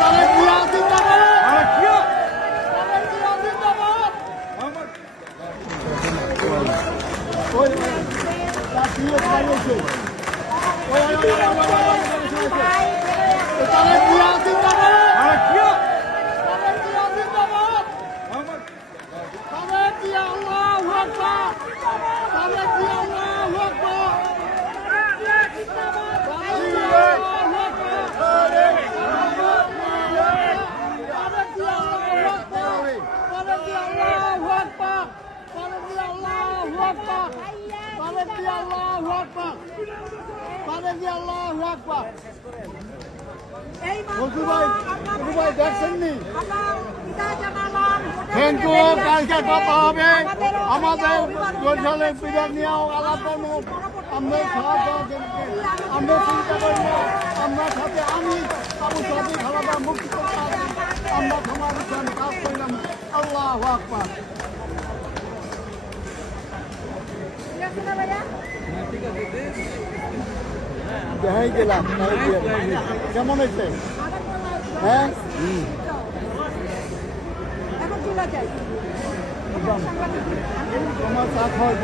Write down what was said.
তারেক জিয়া জিন্দাবাদ। তারেক জিয়া জিন্দাবাদ। ওই জাতীয় বাংলাদেশে তারেক জিয়া জিন্দাবাদ। তারেক জিয়া জিন্দাবাদ। তারেক জিয়া আল্লাহু আকবার। তারেক জিয়া আল্লাহু আকবার। কালকে কথা হবে আমাদের বরিশালের বিধান নিয়েও আলাপ করবো। আমরা আমরা চিন্তা করবো আমরা সাথে আমি আবু সাথে খালাদা মুক্তি করতে আমরা সমাবেশন কাজ করলাম। আল্লাহু আকবার। দেখাই গেলাম কেমন হয়েছে? হ্যাঁ তোমার চা খাওয়াই